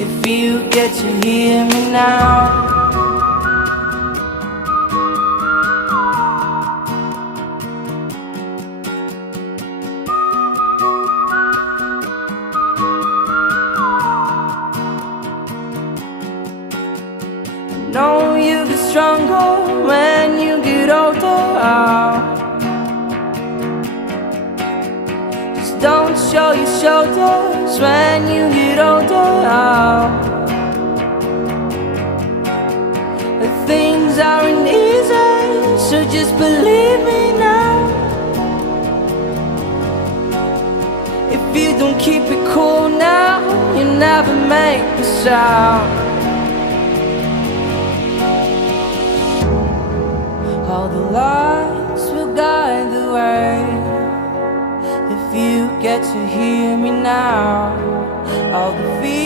if you get to hear me now. Know you get stronger when you get older. Just don't show your shoulders when you get older. Things aren't easy, so just believe me now. If you don't keep it cool now, you never make a sound. All the lights will guide the way. If you get to hear me now, all the fears